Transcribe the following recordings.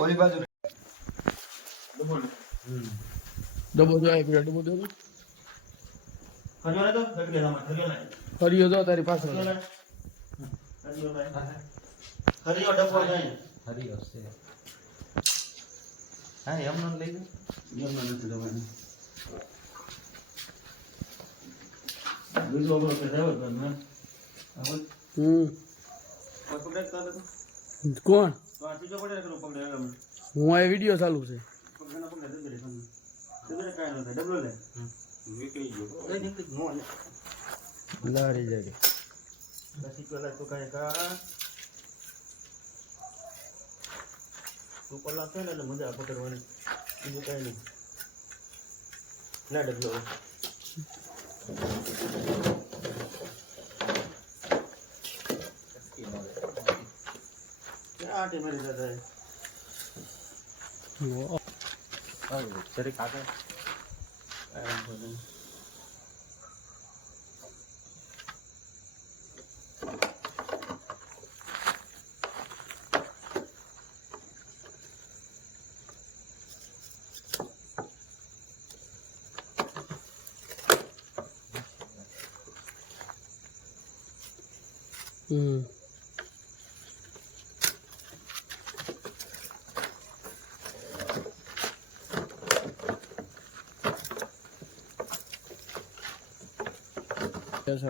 ઓલી બાજુ ડબો જો એક મિનિટ ડબો દો હરિયો જો તારી પાસે હરિયો ડબો જાય હરિયો છે હા એમનો લઈ ગયો એમનો નથી લેવાનો બીજો ઓલો કે રહેવો તો મેં પકડે કોણ તો આ ત્રીજો પડે કે પકડે એમ હું આ વિડિયો ચાલુ છે પકડે પકડે દે તમને કાઈ ન થાય ડબલો લે નીકળી ગયો એ નીકળી નો લારી જાય પછી પેલા તો કાઈ કા તું પેલા છે ને એટલે મજા પકડવાની બીજું કાઈ નહીં લે ડબલો આટે મારી દાદા જરીક આગળ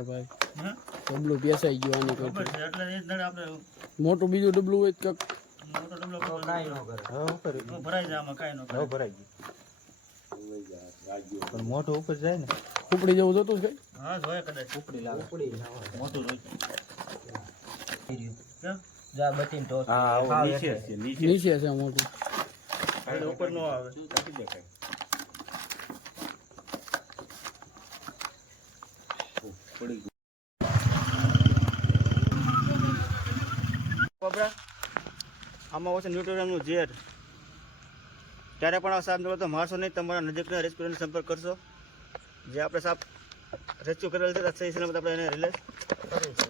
ભાઈ હા ડબલું બેસાઈ ગયું આની કોઈ ખબર છે એટલે એ જ દડે આપણે મોટું બીજું ડબલું હોય તો મોટો ડબલો કાઈ ન કરે હવે ઉપર ભરાઈ જાય આમાં કાઈ ન કરે હવે ભરાઈ ગયું પણ મોટો ઉપર જાય ને ઉપડી જવું જોતું છે કઈ હા જોઈએ કદાચ ઉપડી લાવે ઉપડી મોટું જોઈ કેમ જા બટીન ટોસ હા નીચે છે નીચે છે મોટું એટલે ઉપર નો આવે દેખાય પડી બાબરા આમાં હોય છે ન્યુટ્રોલિયમનું ઝેર ત્યારે પણ આ સાપ તો મારશો નહીં તમારા નજીકના રેસ્ટોરન્ટ સંપર્ક કરશો જે આપણે સાપ રેસ્ક્યુ કરેલ છે સહી સલામત આપણે એને રિલીઝ કરીશું